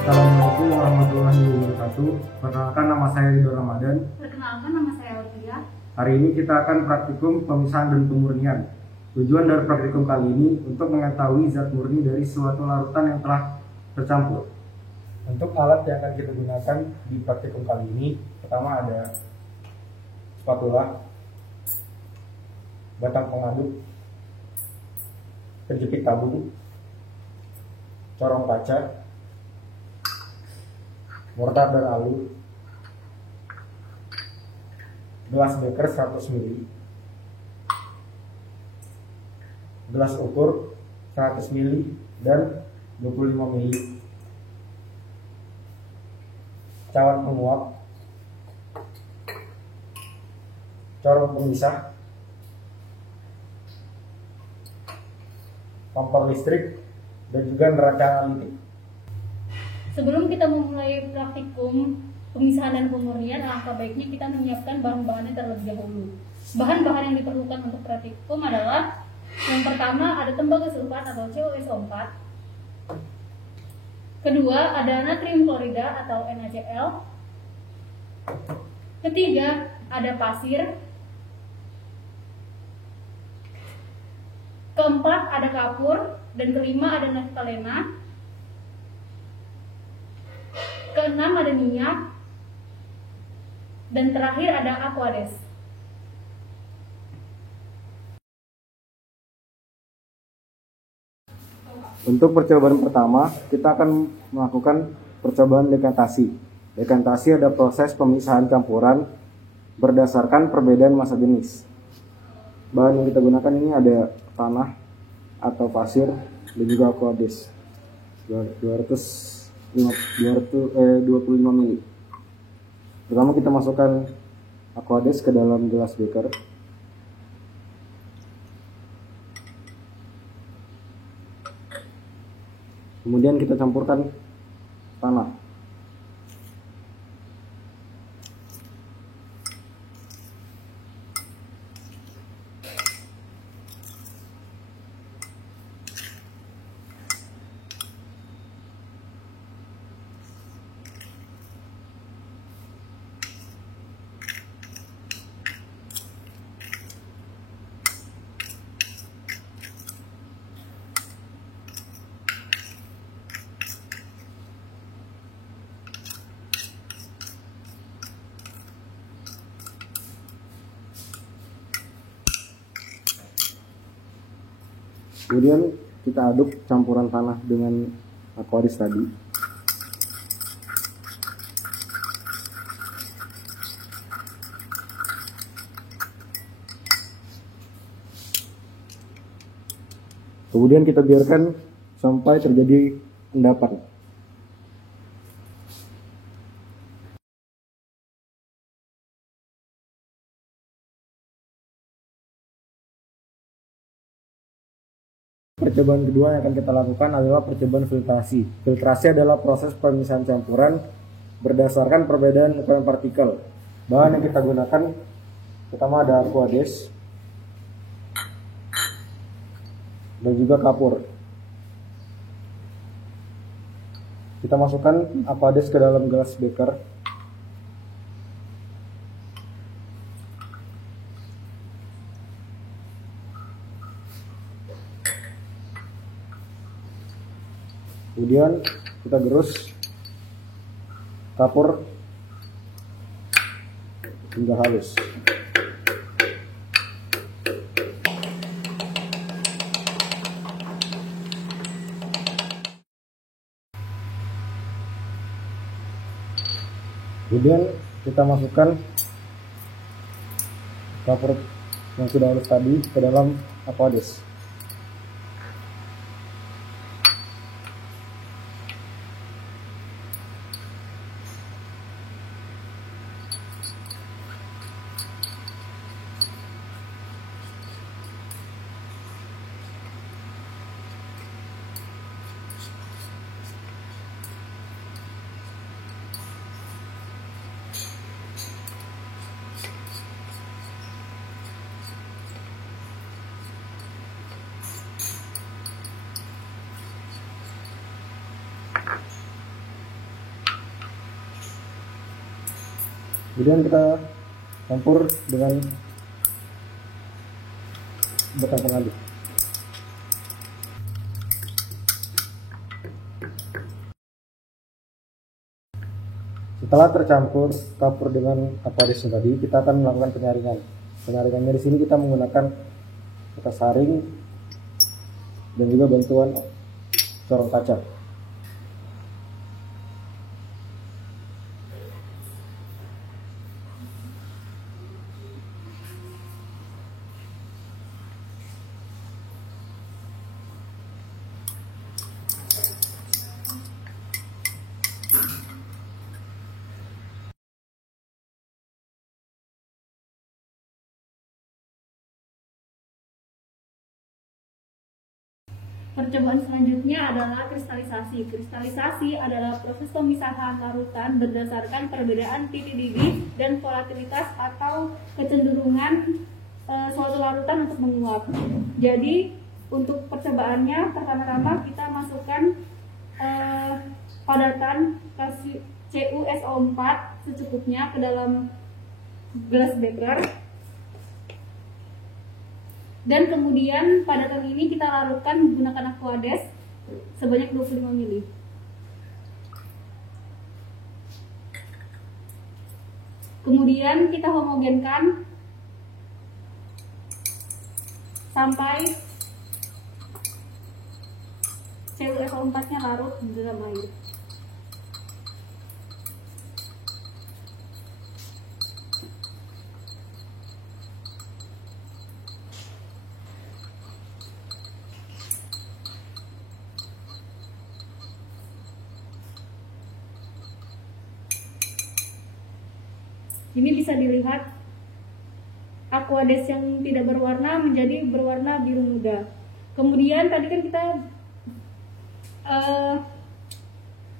Assalamualaikum warahmatullahi wabarakatuh. Perkenalkan, nama saya Ridho Ramadan. Perkenalkan, nama saya Elvia. Hari ini kita akan praktikum pemisahan dan pemurnian. Tujuan dari praktikum kali ini untuk mengetahui zat murni dari suatu larutan yang telah tercampur. Untuk alat yang akan kita gunakan di praktikum kali ini, pertama ada spatula, batang pengaduk, penjepit tabung, corong kaca, mortar dan alu, gelas beker 100 ml, gelas ukur 100 ml dan 25 ml, cawan penguap, corong pemisah, kompor listrik, dan juga neraca analitik. Sebelum kita memulai praktikum pemisahan dan pemurnian, alangkah baiknya kita menyiapkan bahan-bahannya terlebih dahulu. Bahan-bahan yang diperlukan untuk praktikum adalah yang pertama ada tembaga sulfat atau CuSO4. Kedua ada natrium klorida atau NaCl. Ketiga ada pasir. Keempat ada kapur, dan kelima ada naftalena. Keenam ada minyak, dan terakhir ada aquades. Untuk percobaan pertama, kita akan melakukan percobaan dekantasi. Dekantasi ada proses pemisahan campuran berdasarkan perbedaan massa jenis. Bahan yang kita gunakan ini ada tanah atau pasir dan juga aquades 25 ml. Pertama kita masukkan aquades ke dalam gelas beker. Kemudian kita campurkan tanah. Kemudian kita aduk campuran tanah dengan aquades tadi. Kemudian kita biarkan sampai terjadi endapan. Percobaan kedua yang akan kita lakukan adalah percobaan filtrasi. Filtrasi adalah proses pemisahan campuran berdasarkan perbedaan ukuran partikel. Bahan yang kita gunakan pertama ada aquades dan juga kapur. Kita masukkan aquades ke dalam gelas beker. Kemudian kita gerus kapur hingga halus. Kemudian kita masukkan kapur yang sudah halus tadi ke dalam aquades. Kemudian kita campur dengan batang pengaduk. Setelah campur dengan aqueous tadi, kita akan melakukan penyaringan. Penyaringannya di sini kita menggunakan kertas saring dan juga bantuan corong kaca. Percobaan selanjutnya adalah kristalisasi. Kristalisasi adalah proses pemisahan larutan berdasarkan perbedaan titik didih dan volatilitas atau kecenderungan suatu larutan untuk menguap. Jadi untuk percobaannya, pertama-tama kita masukkan padatan CuSO4 secukupnya ke dalam gelas beker. Dan kemudian padatan ini kita larutkan menggunakan aquades sebanyak 25 ml. Kemudian kita homogenkan sampai CuSO4-nya larut di dalam air. Ini bisa dilihat aquades yang tidak berwarna menjadi berwarna biru muda. Kemudian tadi kan kita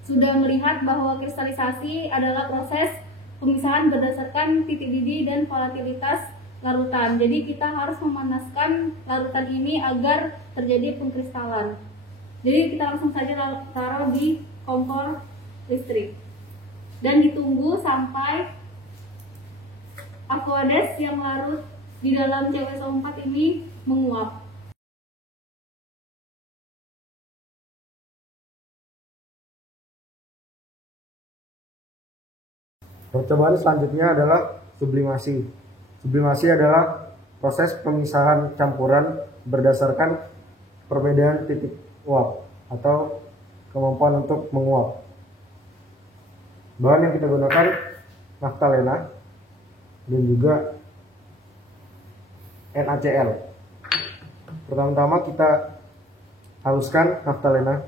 sudah melihat bahwa kristalisasi adalah proses pemisahan berdasarkan titik didih dan volatilitas larutan. Jadi kita harus memanaskan larutan ini agar terjadi pengkristalan. Jadi kita langsung saja taruh di kompor listrik dan ditunggu sampai aquades yang larut di dalam CuSO4 ini menguap. Percobaan selanjutnya adalah sublimasi. Sublimasi adalah proses pemisahan campuran berdasarkan perbedaan titik uap atau kemampuan untuk menguap. Bahan yang kita gunakan naftalena dan juga NaCl. Pertama-tama kita haluskan naftalena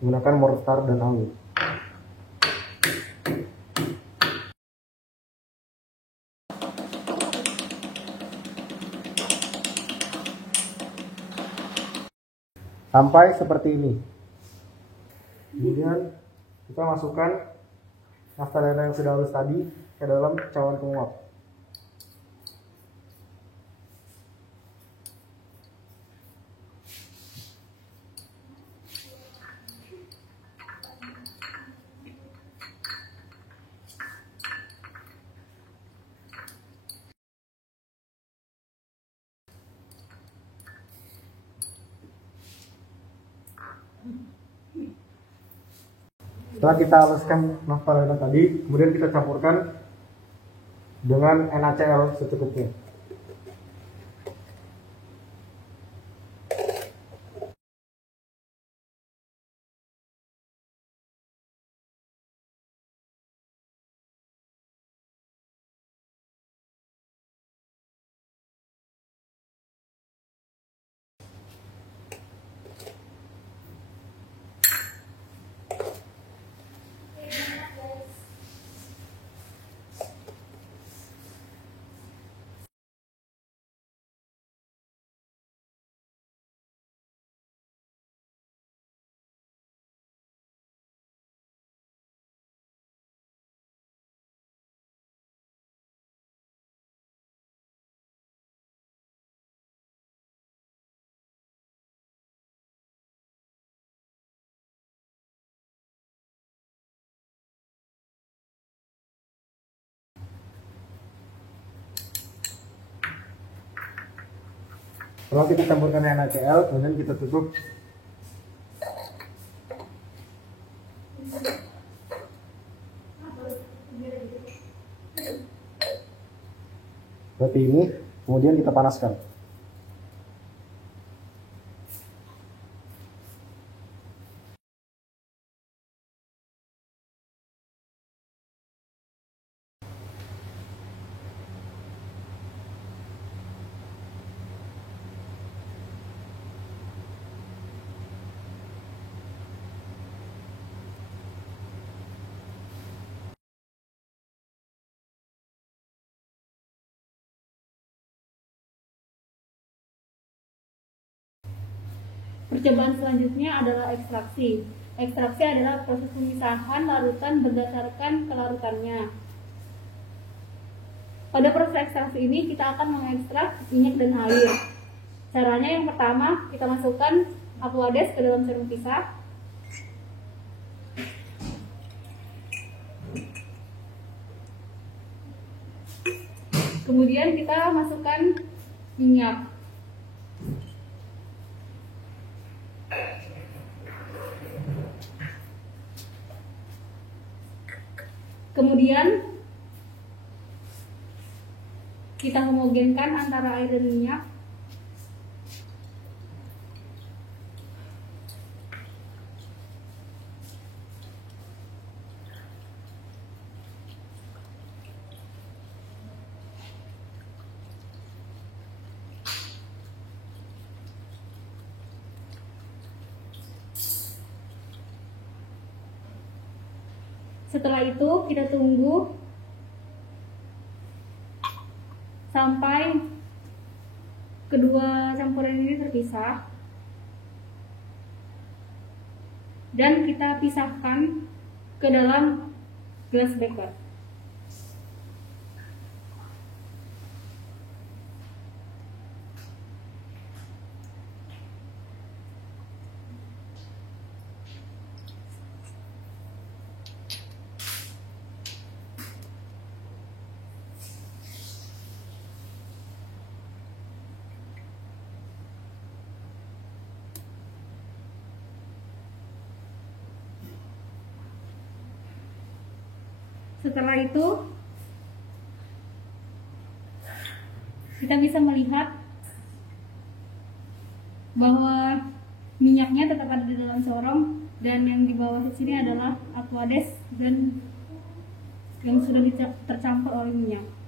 menggunakan mortar dan angin. Sampai seperti ini. Kemudian kita masukkan naftalena yang sudah halus tadi ke dalam cawan penguap. Setelah kita haluskan naftalena tadi, kemudian kita campurkan dengan NaCl secukupnya. Setelah kita campurkan NaCl, kemudian kita tutup. Seperti ini, kemudian kita panaskan. Percobaan selanjutnya adalah ekstraksi. Ekstraksi adalah proses pemisahan larutan berdasarkan kelarutannya. Pada proses ekstraksi ini kita akan mengekstrak minyak dan air. Caranya yang pertama, kita masukkan Aquades ke dalam serum pisah. Kemudian kita masukkan minyak. Kemudian kita homogenkan antara air dan minyak. Setelah itu kita tunggu sampai kedua campuran ini terpisah dan kita pisahkan ke dalam gelas beker. Setelah itu kita bisa melihat bahwa minyaknya tetap ada di dalam sorong dan yang di bawah sini adalah Aquades dan yang sudah tercampur oleh minyak.